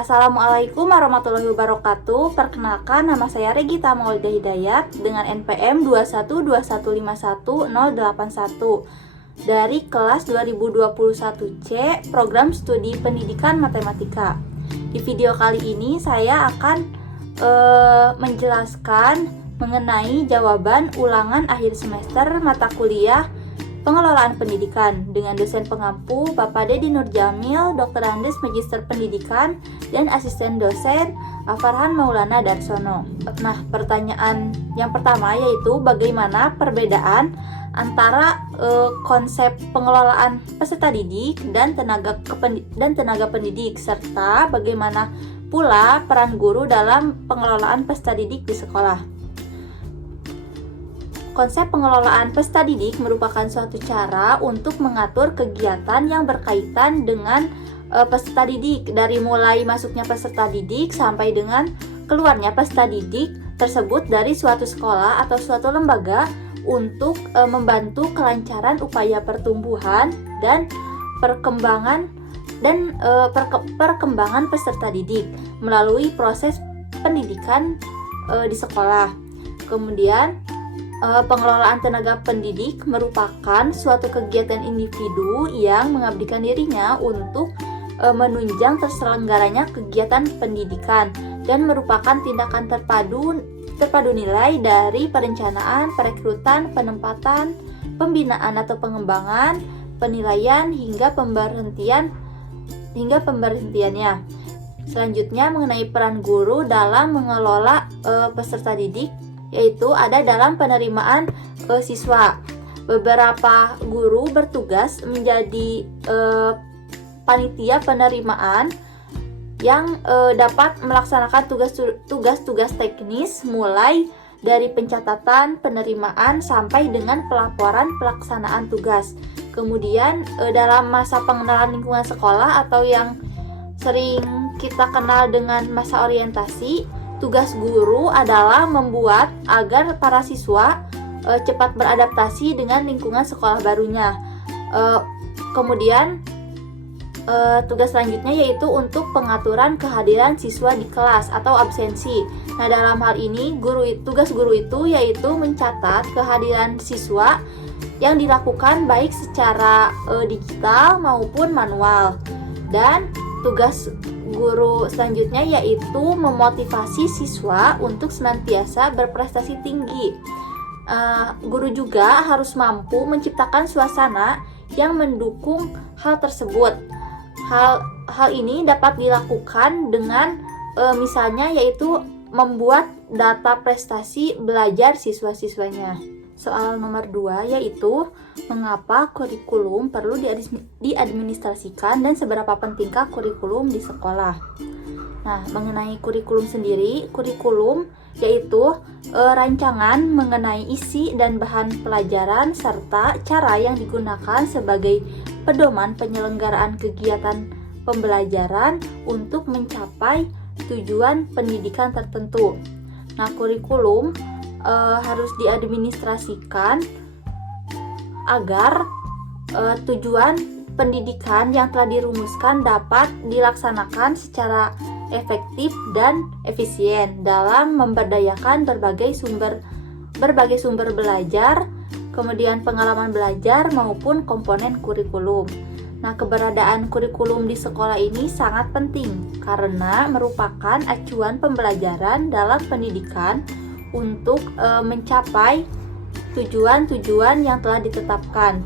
Assalamualaikum warahmatullahi wabarakatuh. Perkenalkan, nama saya Regita Maulida Hidayat dengan NPM 212211081 dari kelas 2021C Program Studi Pendidikan Matematika. Di video kali ini saya akan menjelaskan mengenai jawaban ulangan akhir semester mata kuliah Pengelolaan Pendidikan dengan dosen pengampu Bapak Dedi Nurjamil, Dr. Andes Magister Pendidikan, dan asisten dosen Farhan Maulana Darsono. Nah, pertanyaan yang pertama yaitu bagaimana perbedaan antara konsep pengelolaan peserta didik dan tenaga pendidik, serta bagaimana pula peran guru dalam pengelolaan peserta didik di sekolah. Konsep pengelolaan peserta didik merupakan suatu cara untuk mengatur kegiatan yang berkaitan dengan peserta didik, dari mulai masuknya peserta didik sampai dengan keluarnya peserta didik tersebut dari suatu sekolah atau suatu lembaga untuk membantu kelancaran upaya pertumbuhan dan perkembangan peserta didik melalui proses pendidikan di sekolah. Kemudian pengelolaan tenaga pendidik merupakan suatu kegiatan individu yang mengabdikan dirinya untuk menunjang terselenggaranya kegiatan pendidikan dan merupakan tindakan terpadu nilai dari perencanaan, perekrutan, penempatan, pembinaan atau pengembangan, penilaian hingga pemberhentiannya. Selanjutnya mengenai peran guru dalam mengelola peserta didik, yaitu ada dalam penerimaan siswa. Beberapa guru bertugas menjadi panitia penerimaan yang dapat melaksanakan tugas-tugas teknis mulai dari pencatatan penerimaan sampai dengan pelaporan pelaksanaan tugas. Kemudian dalam masa pengenalan lingkungan sekolah atau yang sering kita kenal dengan masa orientasi, tugas guru adalah membuat agar para siswa cepat beradaptasi dengan lingkungan sekolah barunya. Kemudian tugas selanjutnya yaitu untuk pengaturan kehadiran siswa di kelas atau absensi. Nah, dalam hal ini tugas guru itu yaitu mencatat kehadiran siswa yang dilakukan baik secara digital maupun manual. Dan tugas guru selanjutnya yaitu memotivasi siswa untuk senantiasa berprestasi tinggi. Guru juga harus mampu menciptakan suasana yang mendukung hal tersebut. Hal ini dapat dilakukan dengan misalnya yaitu membuat data prestasi belajar siswa-siswanya. Soal nomor 2 yaitu mengapa kurikulum perlu diadministrasikan dan seberapa pentingkah kurikulum di sekolah. Nah, mengenai kurikulum sendiri, kurikulum yaitu rancangan mengenai isi dan bahan pelajaran serta cara yang digunakan sebagai pedoman penyelenggaraan kegiatan pembelajaran untuk mencapai tujuan pendidikan tertentu. Nah, kurikulum harus diadministrasikan agar tujuan pendidikan yang telah dirumuskan dapat dilaksanakan secara efektif dan efisien dalam memberdayakan berbagai sumber belajar, kemudian pengalaman belajar maupun komponen kurikulum. Nah, keberadaan kurikulum di sekolah ini sangat penting karena merupakan acuan pembelajaran dalam pendidikan untuk mencapai tujuan-tujuan yang telah ditetapkan.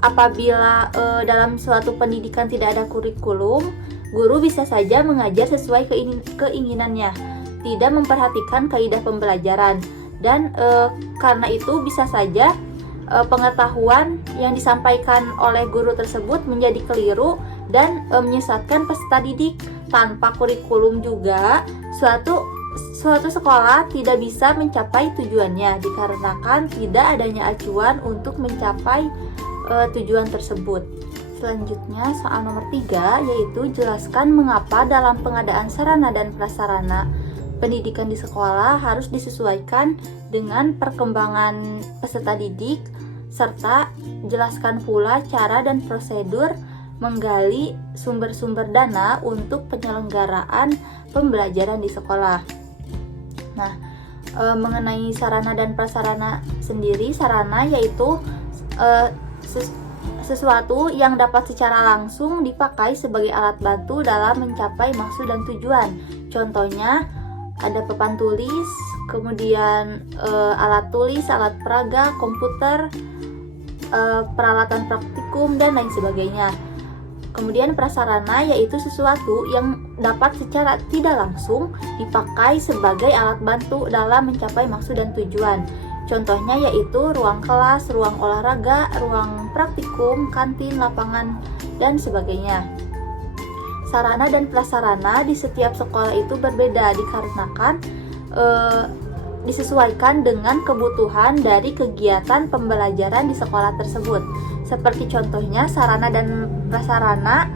Apabila dalam suatu pendidikan tidak ada kurikulum, guru bisa saja mengajar sesuai keinginannya, tidak memperhatikan kaidah pembelajaran, dan karena itu bisa saja pengetahuan yang disampaikan oleh guru tersebut menjadi keliru dan menyesatkan peserta didik. Tanpa kurikulum juga suatu sekolah tidak bisa mencapai tujuannya dikarenakan tidak adanya acuan untuk mencapai tujuan tersebut. Selanjutnya soal nomor 3 yaitu jelaskan mengapa dalam pengadaan sarana dan prasarana pendidikan di sekolah harus disesuaikan dengan perkembangan peserta didik, serta jelaskan pula cara dan prosedur menggali sumber-sumber dana untuk penyelenggaraan pembelajaran di sekolah. Nah, mengenai sarana dan prasarana sendiri, sarana yaitu sesuatu yang dapat secara langsung dipakai sebagai alat bantu dalam mencapai maksud dan tujuan. Contohnya ada papan tulis, kemudian alat tulis, alat peraga, komputer, peralatan praktikum, dan lain sebagainya. Kemudian prasarana yaitu sesuatu yang dapat secara tidak langsung dipakai sebagai alat bantu dalam mencapai maksud dan tujuan. Contohnya yaitu ruang kelas, ruang olahraga, ruang praktikum, kantin, lapangan, dan sebagainya. Sarana dan prasarana di setiap sekolah itu berbeda dikarenakan disesuaikan dengan kebutuhan dari kegiatan pembelajaran di sekolah tersebut. Seperti contohnya sarana dan prasarana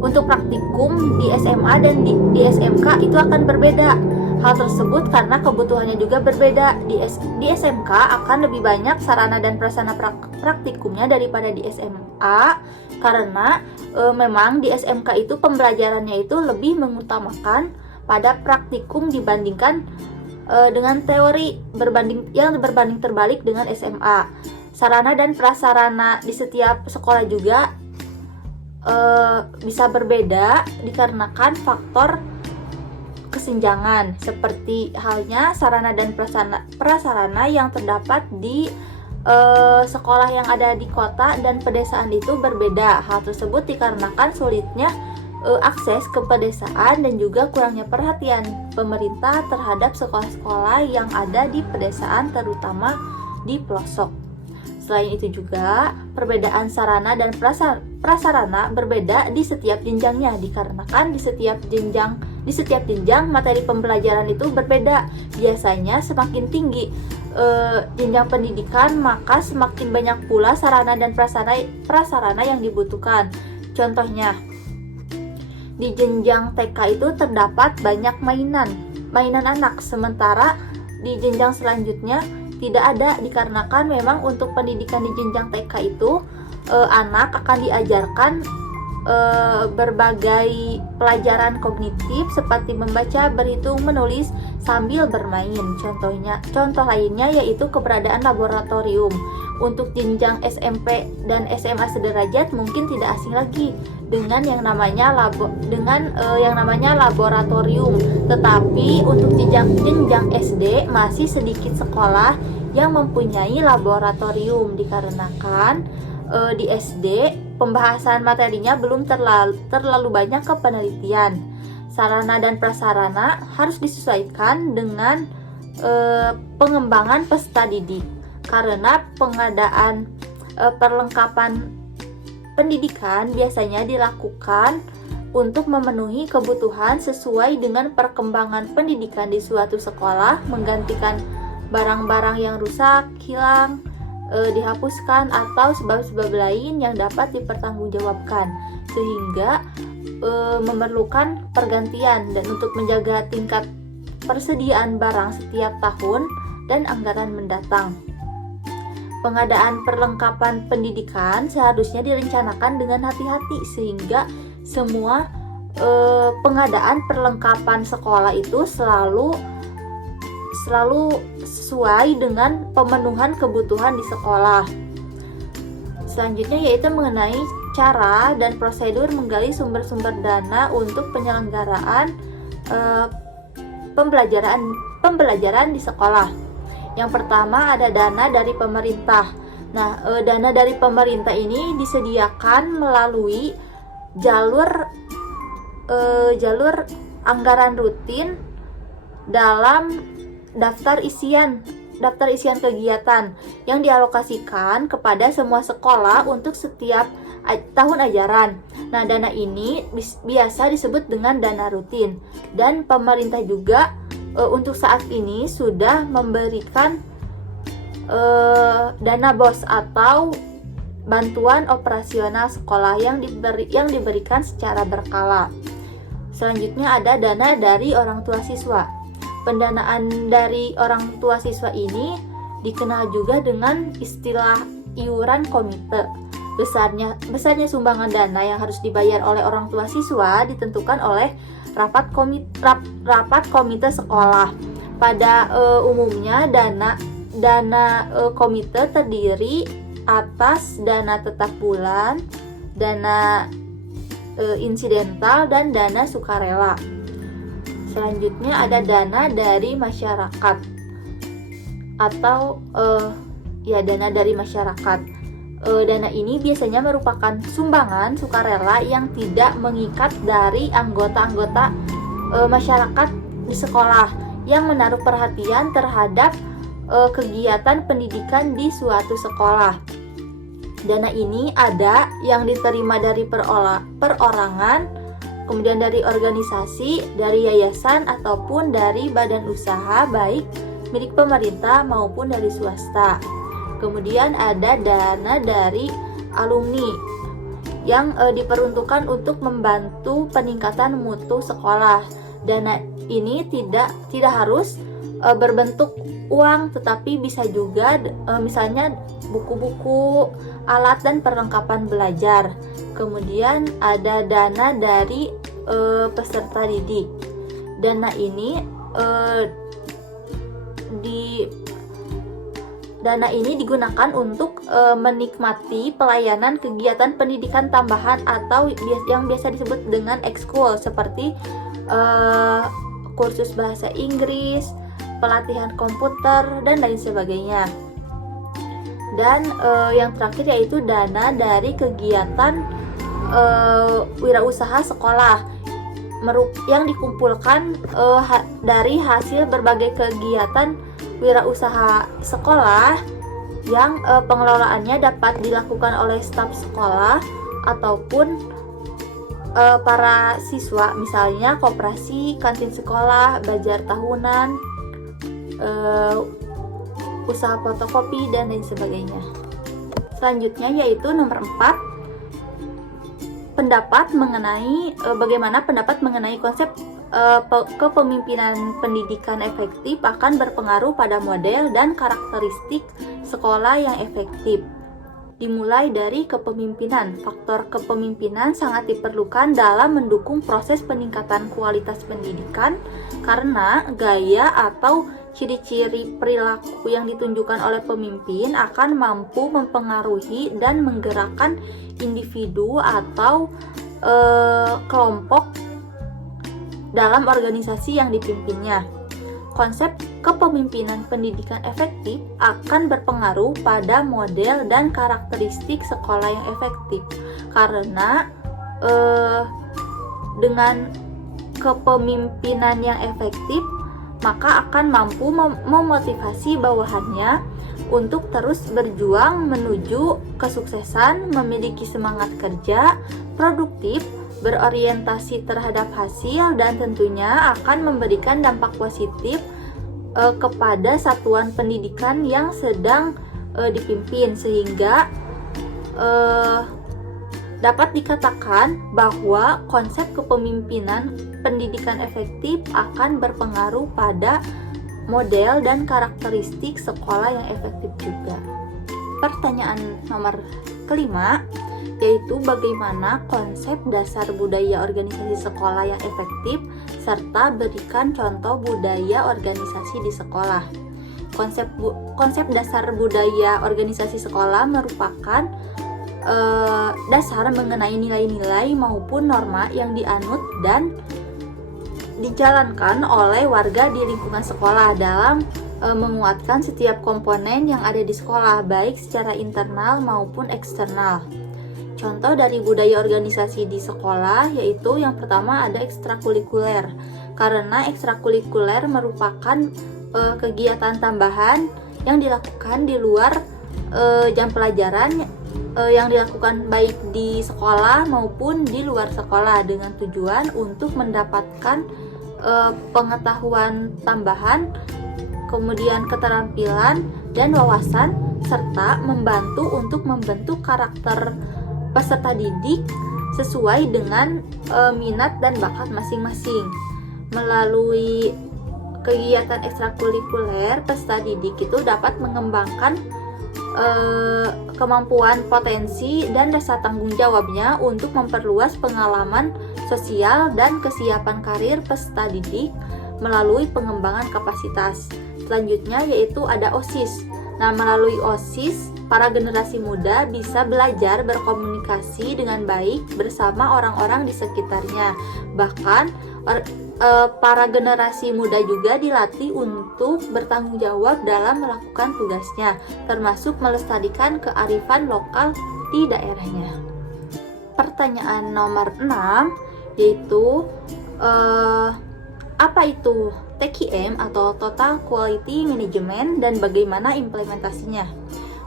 untuk praktikum di SMA dan di SMK itu akan berbeda. Hal tersebut karena kebutuhannya juga berbeda. Di SMK akan lebih banyak sarana dan prasarana praktikumnya daripada di SMA karena memang di SMK itu pembelajarannya itu lebih mengutamakan pada praktikum dibandingkan dengan teori yang berbanding terbalik dengan SMA. Sarana dan prasarana di setiap sekolah juga bisa berbeda dikarenakan faktor kesenjangan, seperti halnya sarana dan prasarana yang terdapat di sekolah yang ada di kota dan pedesaan itu berbeda. Hal tersebut dikarenakan sulitnya akses ke pedesaan dan juga kurangnya perhatian pemerintah terhadap sekolah-sekolah yang ada di pedesaan, terutama di pelosok. Selain itu juga perbedaan sarana dan prasarana berbeda di setiap jenjangnya dikarenakan di setiap jenjang materi pembelajaran itu berbeda. Biasanya semakin tinggi jenjang pendidikan, maka semakin banyak pula sarana dan prasarana yang dibutuhkan. Contohnya, di jenjang TK itu terdapat banyak mainan anak, sementara di jenjang selanjutnya tidak ada dikarenakan memang untuk pendidikan di jenjang TK itu anak akan diajarkan berbagai pelajaran kognitif seperti membaca, berhitung, menulis sambil bermain. Contoh lainnya yaitu keberadaan laboratorium. Untuk jenjang SMP dan SMA sederajat mungkin tidak asing lagi dengan yang namanya laboratorium. Tetapi untuk jenjang SD masih sedikit sekolah yang mempunyai laboratorium dikarenakan di SD pembahasan materinya belum terlalu banyak ke penelitian. Sarana dan prasarana harus disesuaikan dengan pengembangan peserta didik. Karena pengadaan perlengkapan pendidikan biasanya dilakukan untuk memenuhi kebutuhan sesuai dengan perkembangan pendidikan di suatu sekolah, menggantikan barang-barang yang rusak, hilang, dihapuskan, atau sebab-sebab lain yang dapat dipertanggungjawabkan, sehingga memerlukan pergantian dan untuk menjaga tingkat persediaan barang setiap tahun dan anggaran mendatang. Pengadaan perlengkapan pendidikan seharusnya direncanakan dengan hati-hati sehingga semua pengadaan perlengkapan sekolah itu selalu sesuai dengan pemenuhan kebutuhan di sekolah. Selanjutnya yaitu mengenai cara dan prosedur menggali sumber-sumber dana untuk penyelenggaraan pembelajaran di sekolah. Yang pertama ada dana dari pemerintah. Nah, dana dari pemerintah ini disediakan melalui jalur anggaran rutin dalam daftar isian kegiatan yang dialokasikan kepada semua sekolah untuk setiap tahun ajaran. Nah, dana ini biasa disebut dengan dana rutin, dan pemerintah juga untuk saat ini sudah memberikan dana BOS atau bantuan operasional sekolah yang diberikan secara berkala. Selanjutnya ada dana dari orang tua siswa. Pendanaan dari orang tua siswa ini dikenal juga dengan istilah iuran komite. Besarnya sumbangan dana yang harus dibayar oleh orang tua siswa ditentukan oleh rapat komite sekolah. Pada umumnya dana komite terdiri atas dana tetap bulan, dana insidental, dan dana sukarela. Selanjutnya ada dana dari masyarakat atau dana dari masyarakat. Dana ini biasanya merupakan sumbangan sukarela yang tidak mengikat dari anggota-anggota masyarakat di sekolah yang menaruh perhatian terhadap kegiatan pendidikan di suatu sekolah. Dana ini ada yang diterima dari perorangan, kemudian dari organisasi, dari yayasan, ataupun dari badan usaha baik milik pemerintah maupun dari swasta. Kemudian ada dana dari alumni yang diperuntukkan untuk membantu peningkatan mutu sekolah. Dana ini tidak harus berbentuk uang, tetapi bisa juga misalnya buku-buku, alat, dan perlengkapan belajar. Kemudian ada dana dari peserta didik. Dana ini digunakan untuk menikmati pelayanan kegiatan pendidikan tambahan atau yang biasa disebut dengan ekskul, seperti kursus bahasa Inggris, pelatihan komputer, dan lain sebagainya. Dan yang terakhir yaitu dana dari kegiatan wirausaha sekolah yang dikumpulkan dari hasil berbagai kegiatan wirausaha sekolah yang pengelolaannya dapat dilakukan oleh staf sekolah ataupun para siswa, misalnya koperasi, kantin sekolah, bazar tahunan, usaha fotokopi, dan lain sebagainya. Selanjutnya yaitu nomor 4, bagaimana pendapat mengenai konsep kepemimpinan pendidikan efektif akan berpengaruh pada model dan karakteristik sekolah yang efektif. Dimulai dari kepemimpinan. Faktor kepemimpinan sangat diperlukan dalam mendukung proses peningkatan kualitas pendidikan karena gaya atau ciri-ciri perilaku yang ditunjukkan oleh pemimpin akan mampu mempengaruhi dan menggerakkan individu atau kelompok dalam organisasi yang dipimpinnya. Konsep kepemimpinan pendidikan efektif akan berpengaruh pada model dan karakteristik sekolah yang efektif karena dengan kepemimpinan yang efektif maka akan mampu memotivasi bawahannya untuk terus berjuang menuju kesuksesan, memiliki semangat kerja, produktif, berorientasi terhadap hasil, dan tentunya akan memberikan dampak positif kepada satuan pendidikan yang sedang dipimpin, sehingga dapat dikatakan bahwa konsep kepemimpinan pendidikan efektif akan berpengaruh pada model dan karakteristik sekolah yang efektif juga. Pertanyaan nomor kelima yaitu bagaimana konsep dasar budaya organisasi sekolah yang efektif serta berikan contoh budaya organisasi di sekolah. Konsep dasar budaya organisasi sekolah merupakan dasar mengenai nilai-nilai maupun norma yang dianut dan dijalankan oleh warga di lingkungan sekolah dalam menguatkan setiap komponen yang ada di sekolah, baik secara internal maupun eksternal. Contoh dari budaya organisasi di sekolah yaitu yang pertama ada ekstrakurikuler. Karena ekstrakurikuler merupakan kegiatan tambahan yang dilakukan di luar jam pelajaran yang dilakukan baik di sekolah maupun di luar sekolah dengan tujuan untuk mendapatkan pengetahuan tambahan, kemudian keterampilan dan wawasan, serta membantu untuk membentuk karakter peserta didik sesuai dengan minat dan bakat masing-masing. Melalui kegiatan ekstrakurikuler, peserta didik itu dapat mengembangkan kemampuan, potensi, dan rasa tanggung jawabnya untuk memperluas pengalaman sosial dan kesiapan karir peserta didik melalui pengembangan kapasitas. Selanjutnya yaitu ada OSIS. Nah, melalui OSIS, para generasi muda bisa belajar berkomunikasi dengan baik bersama orang-orang di sekitarnya. Bahkan para generasi muda juga dilatih untuk bertanggung jawab dalam melakukan tugasnya, termasuk melestarikan kearifan lokal di daerahnya. Pertanyaan nomor 6 yaitu apa itu TQM atau Total Quality Management dan bagaimana implementasinya?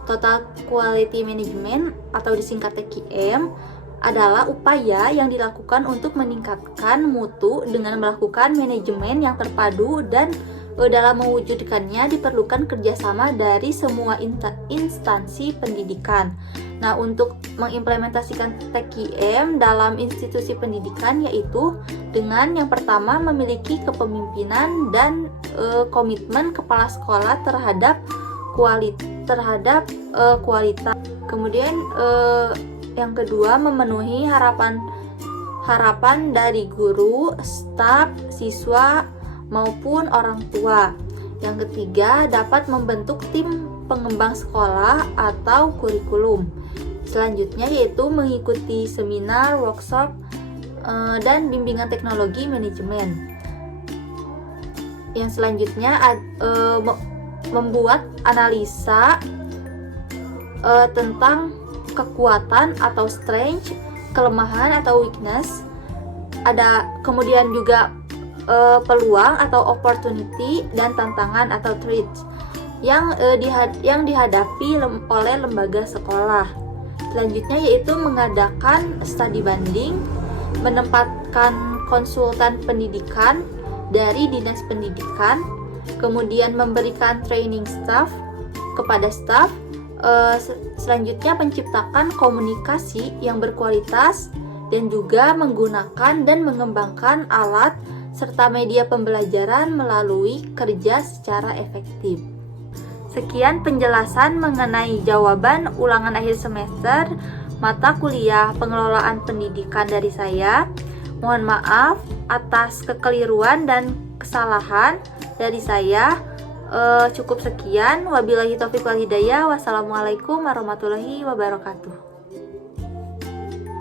Total Quality Management atau disingkat TQM adalah upaya yang dilakukan untuk meningkatkan mutu dengan melakukan manajemen yang terpadu, dan dalam mewujudkannya diperlukan kerjasama dari semua instansi pendidikan. Nah, untuk mengimplementasikan TQM dalam institusi pendidikan yaitu dengan yang pertama memiliki kepemimpinan dan komitmen kepala sekolah terhadap kualitas. Kemudian yang kedua, memenuhi harapan dari guru, staf, siswa, maupun orang tua. Yang ketiga, dapat membentuk tim pengembang sekolah atau kurikulum. Selanjutnya yaitu mengikuti seminar, workshop, dan bimbingan teknologi manajemen. Yang selanjutnya membuat analisa tentang kekuatan atau strength, kelemahan atau weakness, ada kemudian juga peluang atau opportunity, dan tantangan atau threat yang dihadapi oleh lembaga sekolah. Selanjutnya yaitu mengadakan studi banding, menempatkan konsultan pendidikan dari dinas pendidikan, kemudian memberikan training staff kepada staff. Selanjutnya menciptakan komunikasi yang berkualitas dan juga menggunakan dan mengembangkan alat serta media pembelajaran melalui kerja secara efektif. Sekian penjelasan mengenai jawaban ulangan akhir semester mata kuliah pengelolaan pendidikan dari saya. Mohon maaf atas kekeliruan dan kesalahan dari saya. Cukup sekian. Wabillahi taufiq wal hidayah. Wassalamualaikum warahmatullahi wabarakatuh.